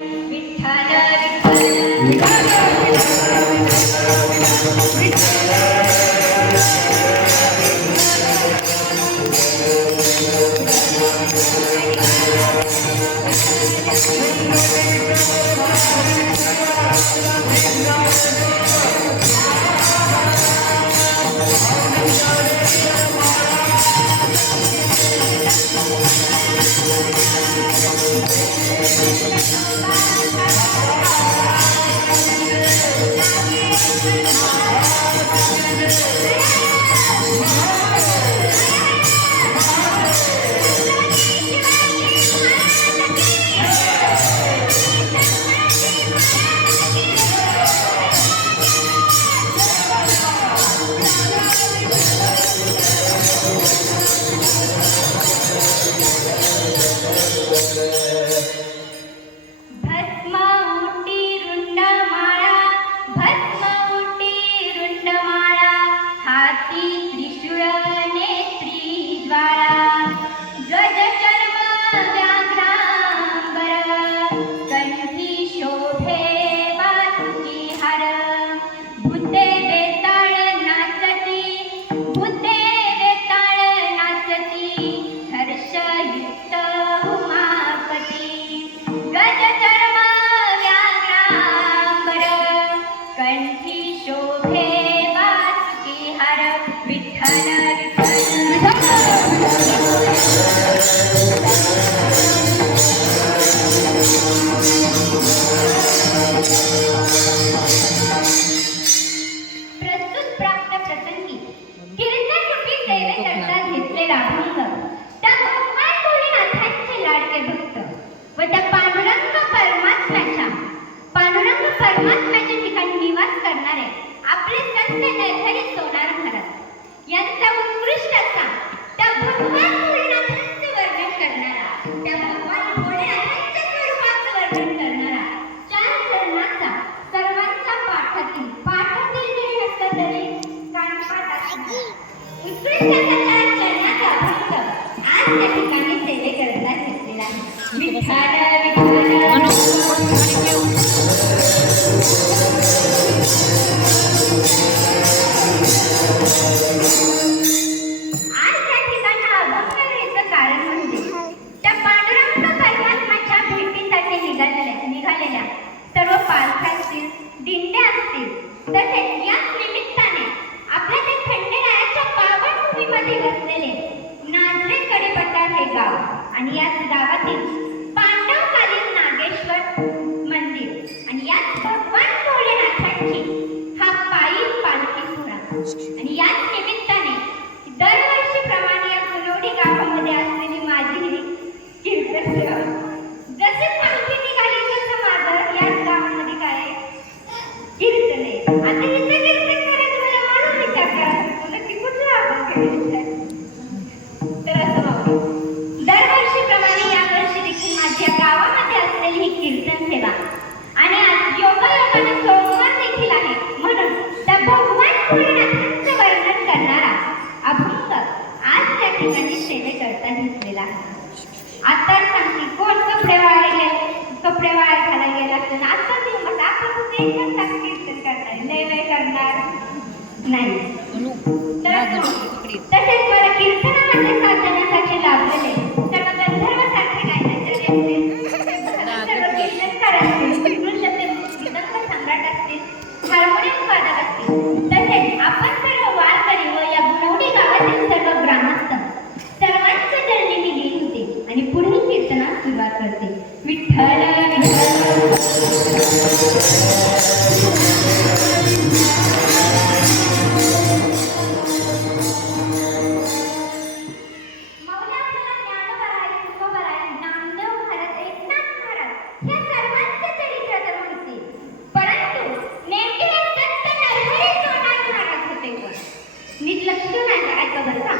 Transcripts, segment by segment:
विठ्ठल Vitthal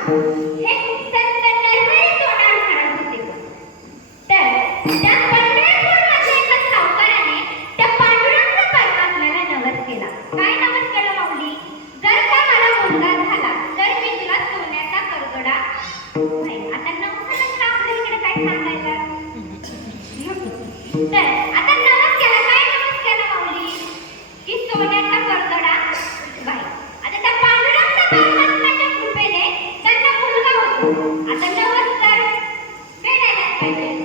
Thank you. Música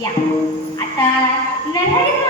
या. आता Narhari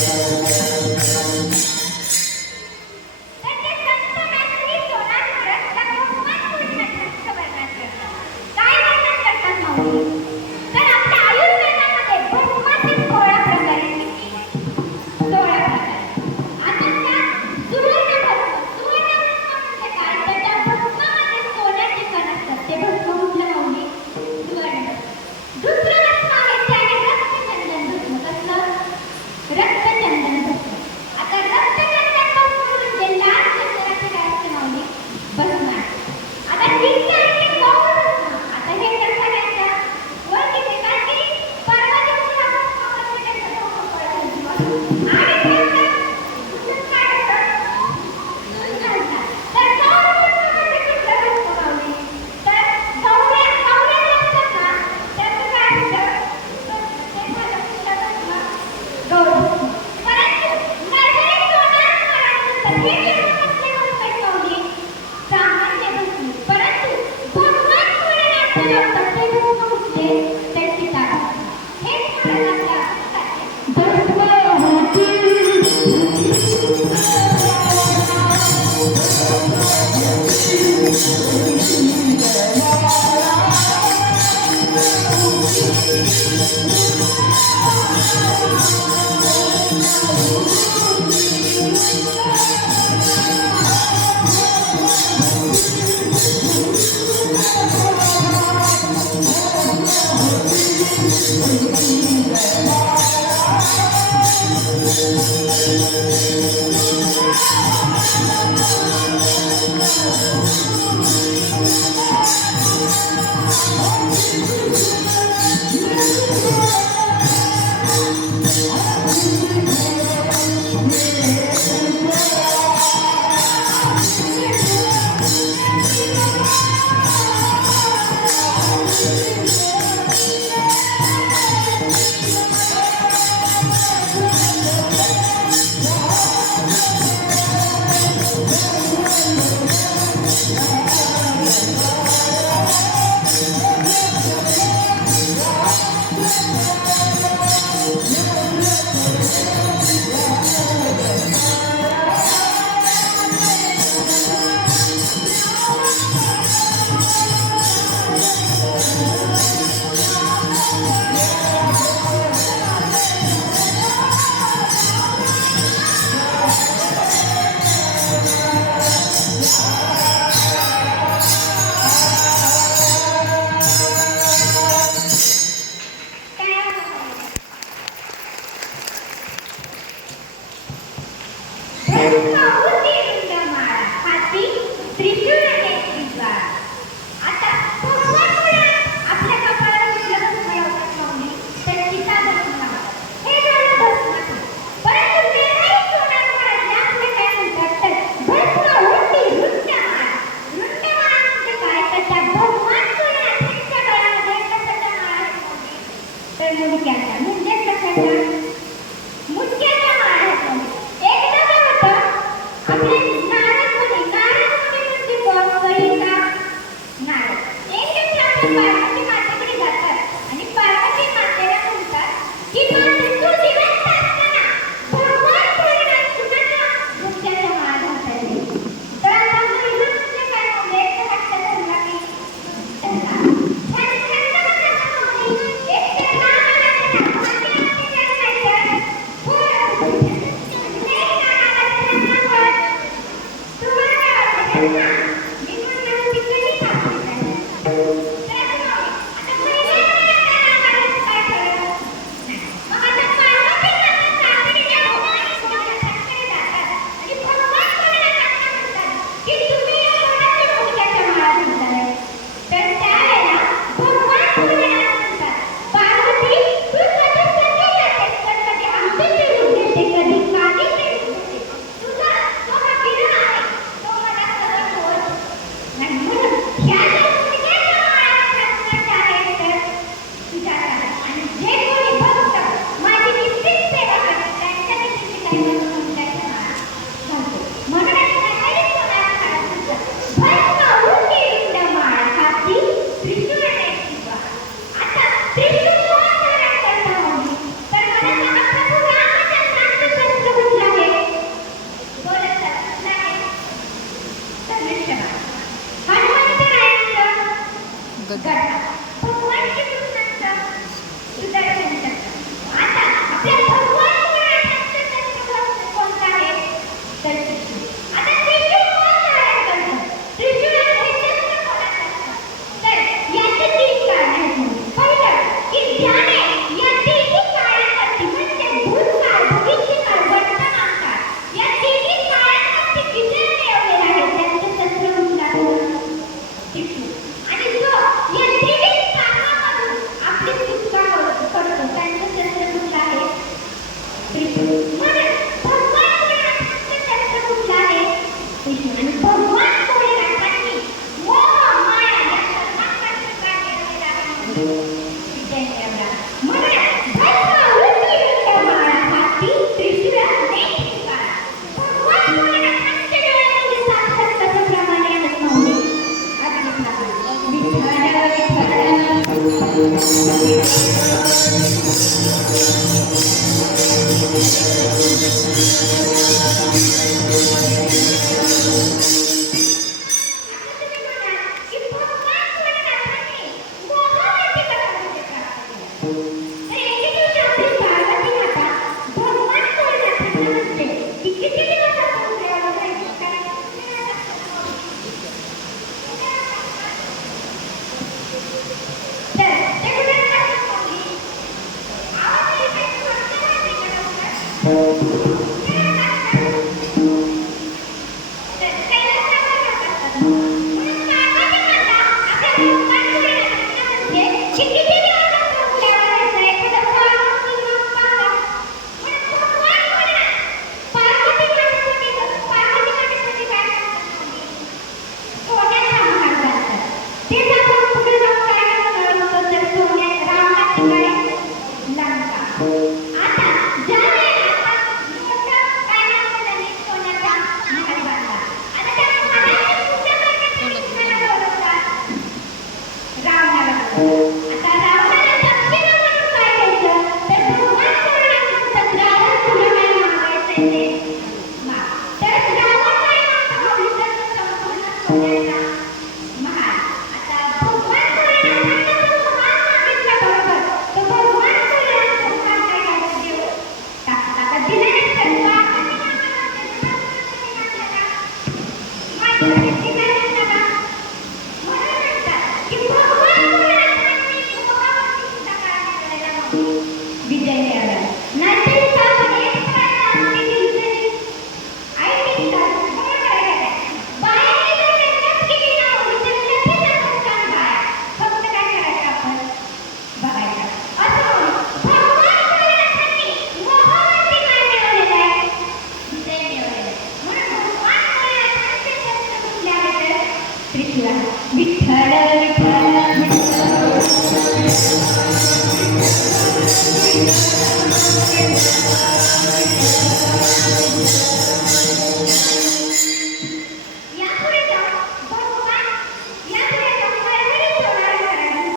Yeah. Música